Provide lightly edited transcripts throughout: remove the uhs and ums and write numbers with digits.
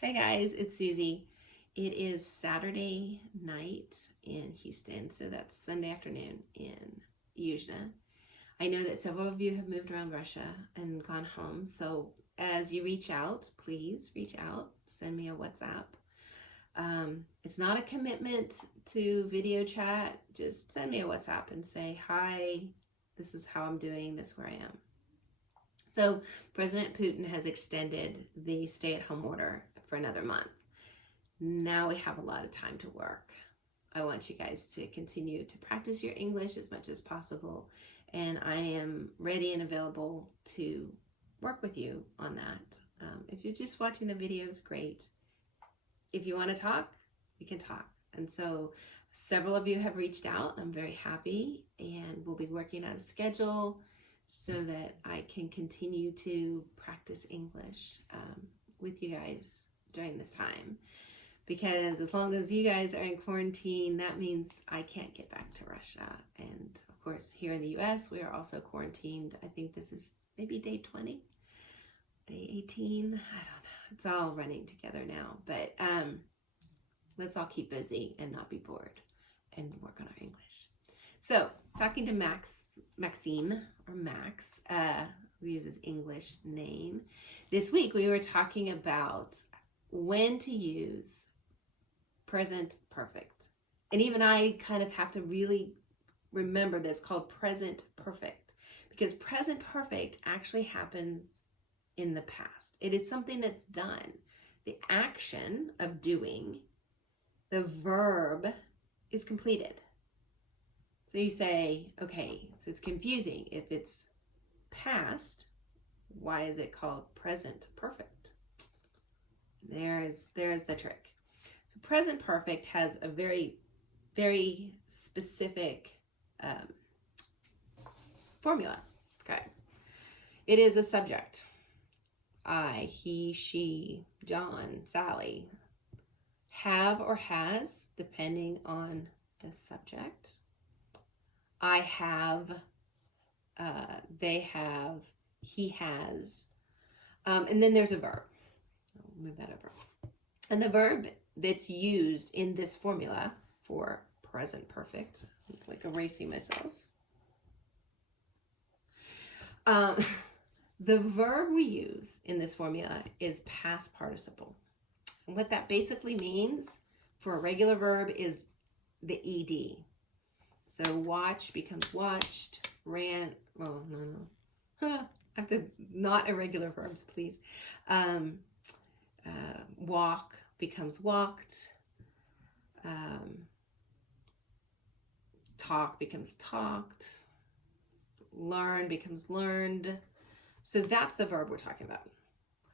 Hey guys, it's Susie. It is Saturday night in Houston, so that's Sunday afternoon in Yuzhny. I know that several of you have moved around Russia and gone home, so as you reach out, please reach out. Send me a WhatsApp. It's not a commitment to video chat. Just send me a WhatsApp and say, hi, this is how I'm doing, this is where I am. So President Putin has extended the stay-at-home order for another month. Now we have a lot of time to work. I want you guys to continue to practice your English as much as possible, and I am ready and available to work with you on that. If you're just watching the videos, great. If you want to talk, we can talk. And so several of you have reached out. I'm very happy, and we'll be working on a schedule so that I can continue to practice English with you guys during this time. Because as long as you guys are in quarantine, that means I can't get back to Russia. And of course, here in the US, we are also quarantined. I think this is maybe day 20, day 18. I don't know. It's all running together now. But let's all keep busy and not be bored and work on our English. So, talking to Maxime, or Max, who uses English name. This week, we were talking about when to use present perfect. And even I kind of have to really remember this, called present perfect, because present perfect actually happens in the past. It is something that's done. The action of doing, the verb is completed. So you say, okay, so it's confusing. If it's past, why is it called present perfect? There's the trick. So present perfect has a very, very specific formula. Okay. It is a subject. I, he, she, John, Sally. Have or has, depending on the subject. I have, they have, he has. And then there's a verb. I'll move that over. And the verb that's used in this formula for present perfect, I'm like erasing myself. The verb we use in this formula is past participle. And what that basically means for a regular verb is the ed. So watch becomes watched, ran, oh, no. I have to, not irregular verbs, please. Walk becomes walked. Talk becomes talked. Learn becomes learned. So that's the verb we're talking about.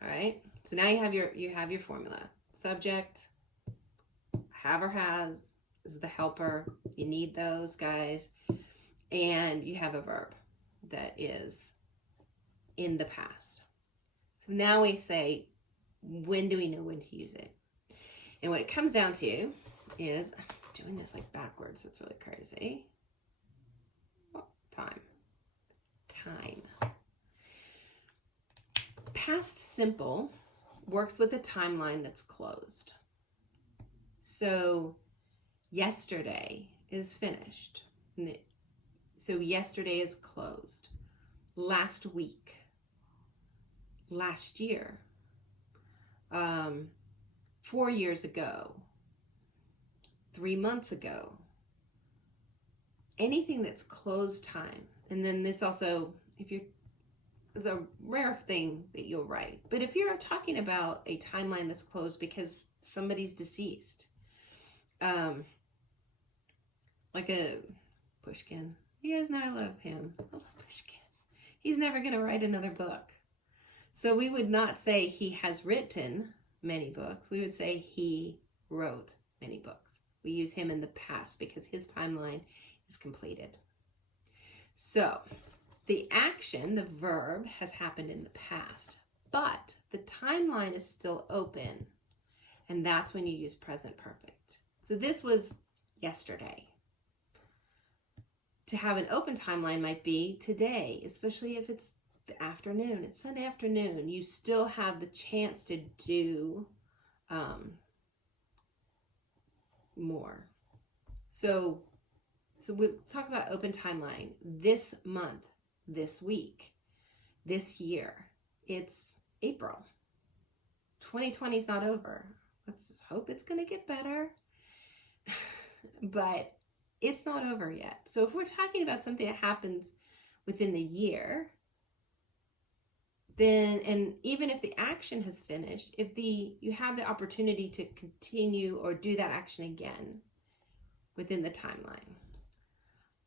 All right. So now you have your formula. Subject, have or has is the helper. You need those guys. And you have a verb that is in the past. So now we say, when do we know when to use it? And what it comes down to is, I'm doing this like backwards, so it's really crazy. Oh, time. Past simple works with a timeline that's closed. So yesterday is finished. So yesterday is closed. Last week. Last year. 4 years ago. 3 months ago. Anything that's closed time. And then this also, is a rare thing that you'll write. But if you're talking about a timeline that's closed because somebody's deceased, like a Pushkin. You guys know I love him. I love Pushkin. He's never going to write another book. So we would not say he has written many books. We would say he wrote many books. We use him in the past because his timeline is completed. So the action, the verb, has happened in the past, but the timeline is still open, and that's when you use present perfect. So this was yesterday. To have an open timeline might be today, especially if it's the afternoon. It's Sunday afternoon. You still have the chance to do more. So we'll talk about open timeline this month, this week, this year. It's April. 2020 is not over. Let's just hope it's going to get better. But it's not over yet. So if we're talking about something that happens within the year, then, and even if the action has finished, if you have the opportunity to continue or do that action again within the timeline.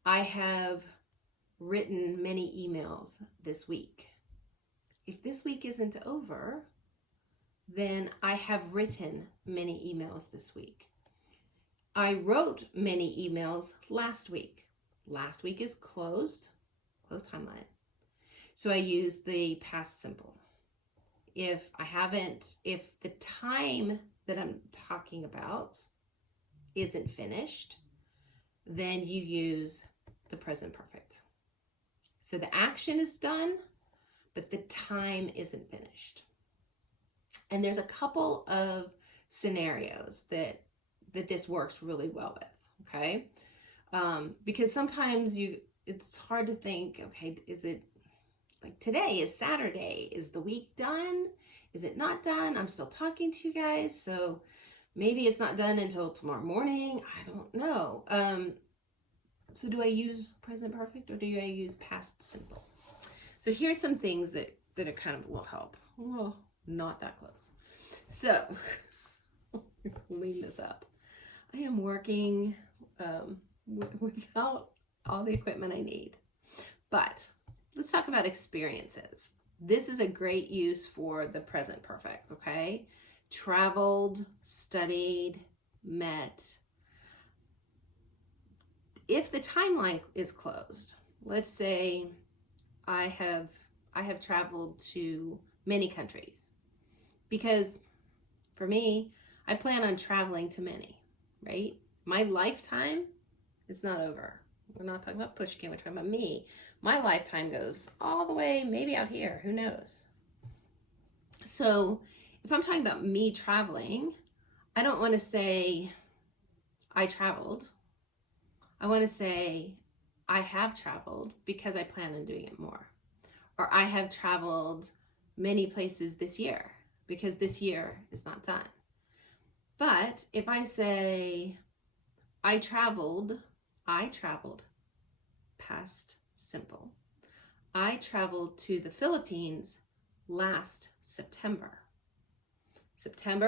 I have written many emails this week. If this week isn't over, then I have written many emails this week. I wrote many emails last week. Last week is closed timeline. So I use the past simple. If the time that I'm talking about isn't finished, then you use the present perfect. So the action is done, but the time isn't finished. And there's a couple of scenarios that this works really well with, okay? Because sometimes it's hard to think, okay, is it like today is Saturday? Is the week done? Is it not done? I'm still talking to you guys, so maybe it's not done until tomorrow morning. I don't know. So do I use present perfect or do I use past simple? So here's some things that are kind of will help. Well, not that close. So clean this up. I am working without all the equipment I need. But let's talk about experiences. This is a great use for the present perfect, okay? Traveled, studied, met. If the timeline is closed, let's say I have traveled to many countries, because for me, I plan on traveling to many, right? My lifetime is not over. We're not talking about Pushkin, we're talking about me. My lifetime goes all the way, maybe out here, who knows? So if I'm talking about me traveling, I don't want to say I traveled. I want to say I have traveled because I plan on doing it more. Or I have traveled many places this year because this year is not done. But if I say I traveled, past simple. I traveled to the Philippines last September.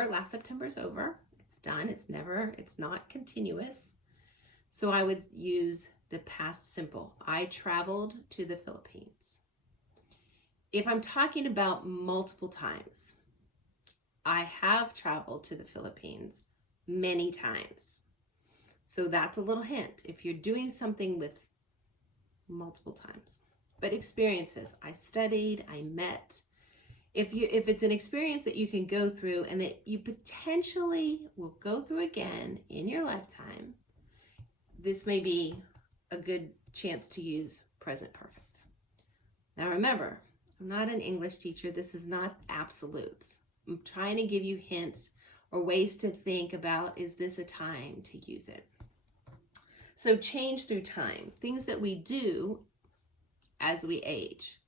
Last September is over. It's done. It's not continuous. So I would use the past simple. I traveled to the Philippines. If I'm talking about multiple times, I have traveled to the Philippines many times. So that's a little hint. If you're doing something with multiple times. But experiences, I studied, I met. If it's an experience that you can go through and that you potentially will go through again in your lifetime, this may be a good chance to use present perfect. Now remember, I'm not an English teacher. This is not absolutes. I'm trying to give you hints or ways to think about, is this a time to use it? So change through time, things that we do as we age,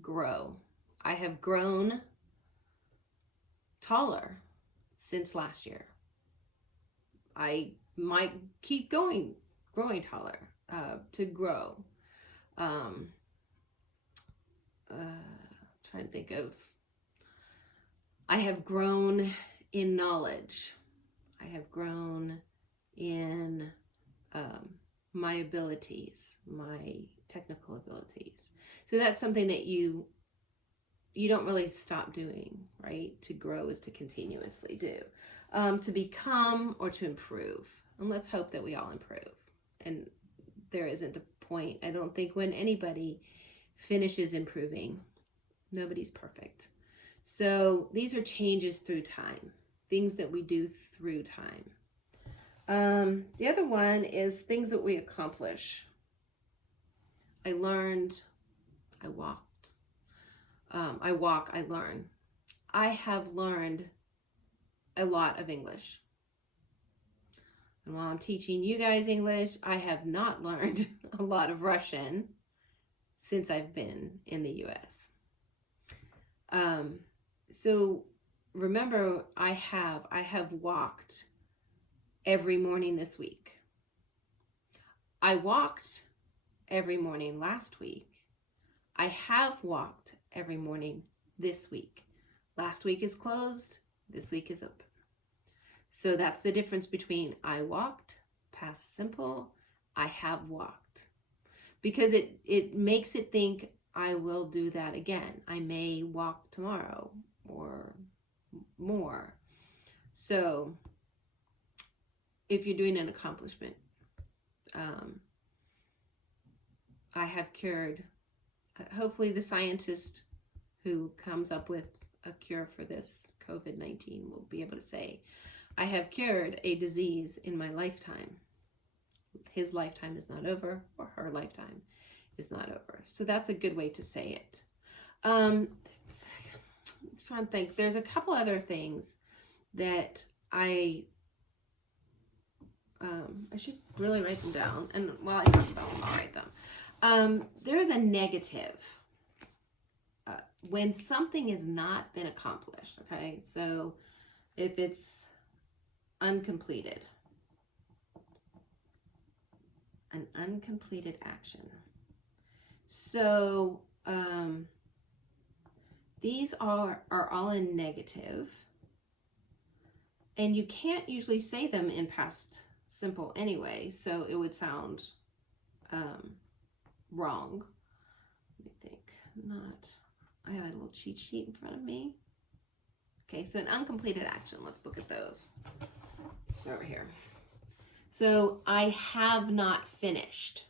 grow. I have grown taller since last year. I might keep growing taller to grow. Trying to think of, I have grown in knowledge. I have grown in my abilities, my technical abilities. So that's something that you don't really stop doing, right? To grow is to continuously do. To become or to improve. And let's hope that we all improve. And there isn't a point, I don't think, when anybody finishes improving. Nobody's perfect. So these are changes through time, things that we do through time. The other one is things that we accomplish. I learned, I walked. I walk, I learn. I have learned a lot of English. And while I'm teaching you guys English, I have not learned a lot of Russian since I've been in the US. So remember, I have walked every morning this week. I walked every morning last week. I have walked every morning this week. Last week is closed. This week is open. So that's the difference between I walked, past simple, I have walked. Because it makes it think I will do that again. I may walk tomorrow or more. So if you're doing an accomplishment, I have cured, hopefully the scientist who comes up with a cure for this COVID-19 will be able to say, I have cured a disease in my lifetime. His lifetime is not over, or her lifetime is not over. So that's a good way to say it. I'm trying to think. There's a couple other things that I should really write them down. And while I talk about them, I'll write them. There is a negative when something has not been accomplished. Okay, so if it's uncompleted, an uncompleted action. So these are all in negative, and you can't usually say them in past simple anyway, so it would sound wrong. Let me think. I have a little cheat sheet in front of me. Okay, so an uncompleted action. Let's look at those over here. So I have not finished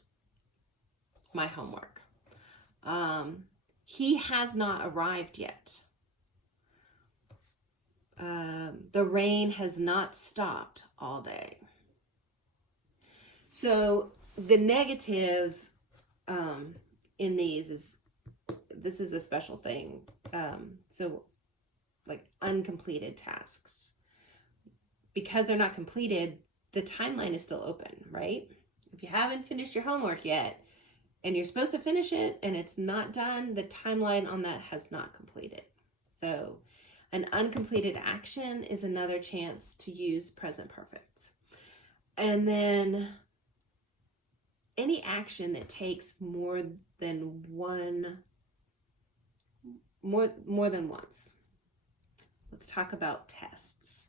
my homework. He has not arrived yet. The rain has not stopped all day. So the negatives in these this is a special thing. So like uncompleted tasks, because they're not completed, the timeline is still open, right? If you haven't finished your homework yet and you're supposed to finish it and it's not done, the timeline on that has not completed. So an uncompleted action is another chance to use present perfect. And then any action that takes more than once. Let's talk about tests.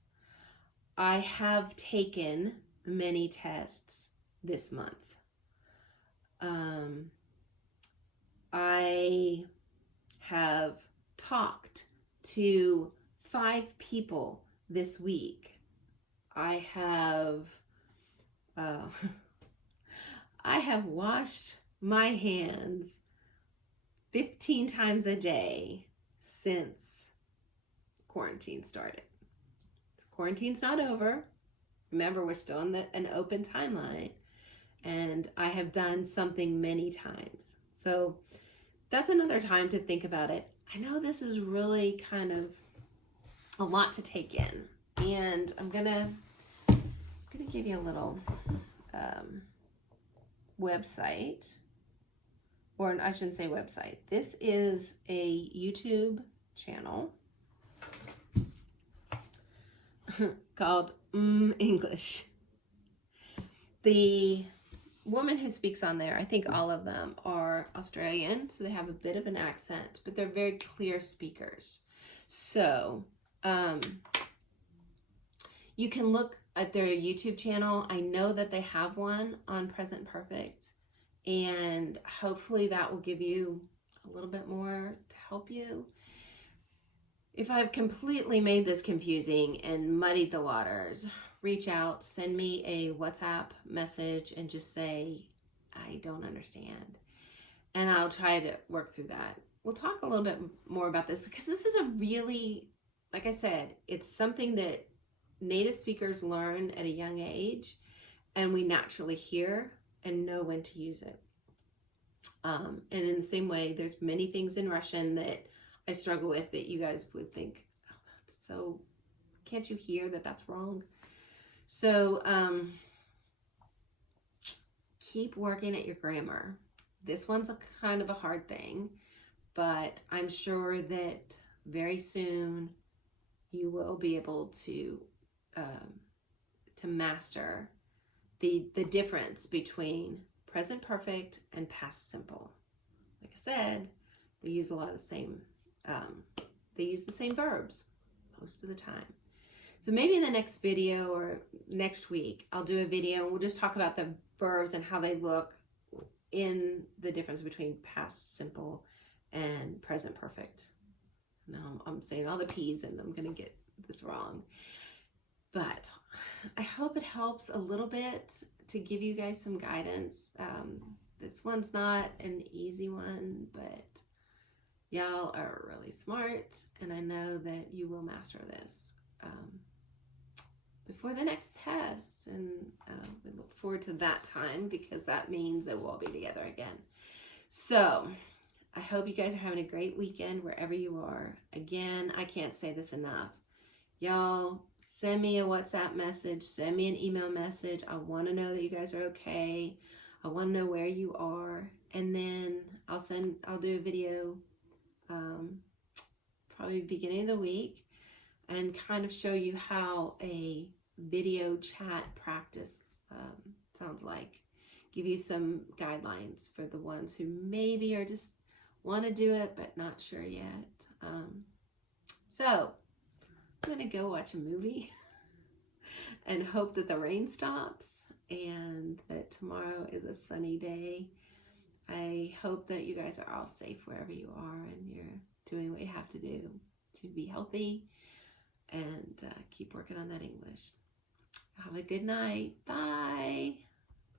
I have taken many tests this month. I have talked to 5 people this week. I have washed my hands 15 times a day since quarantine started. Quarantine's not over. Remember, we're still in an open timeline, and I have done something many times. So that's another time to think about it. I know this is really kind of a lot to take in, and I'm gonna give you a little website, or I shouldn't say website. This is a YouTube channel called English. The woman who speaks on there, I think all of them are Australian, so they have a bit of an accent, but they're very clear speakers. So you can look at their YouTube channel. I know that they have one on present perfect, and hopefully that will give you a little bit more to help you. If I've completely made this confusing and muddied the waters, reach out, send me a WhatsApp message and just say, I don't understand. And I'll try to work through that. We'll talk a little bit more about this, because this is a really, like I said, it's something that native speakers learn at a young age, and we naturally hear and know when to use it. And in the same way, there's many things in Russian that I struggle with that you guys would think, oh, that's so, can't you hear that that's wrong? So keep working at your grammar. This one's a kind of a hard thing, but I'm sure that very soon you will be able to master the difference between present perfect and past simple. Like I said, they use a lot of the same. They use the same verbs most of the time. So maybe in the next video or next week, I'll do a video and we'll just talk about the verbs and how they look in the difference between past simple and present perfect. No, I'm saying all the P's and I'm going to get this wrong. But I hope it helps a little bit to give you guys some guidance. This one's not an easy one, but y'all are really smart, and I know that you will master this before the next test. And we look forward to that time, because that means that we'll be together again. So I hope you guys are having a great weekend wherever you are. Again, I can't say this enough. Y'all, send me a WhatsApp message, send me an email message. I want to know that you guys are okay. I want to know where you are. And then I'll do a video probably beginning of the week, and kind of show you how a video chat practice sounds like. Give you some guidelines for the ones who maybe are just want to do it but not sure yet. So I'm going to go watch a movie and hope that the rain stops and that tomorrow is a sunny day. I hope that you guys are all safe wherever you are and you're doing what you have to do to be healthy, and keep working on that English. Have a good night. Bye.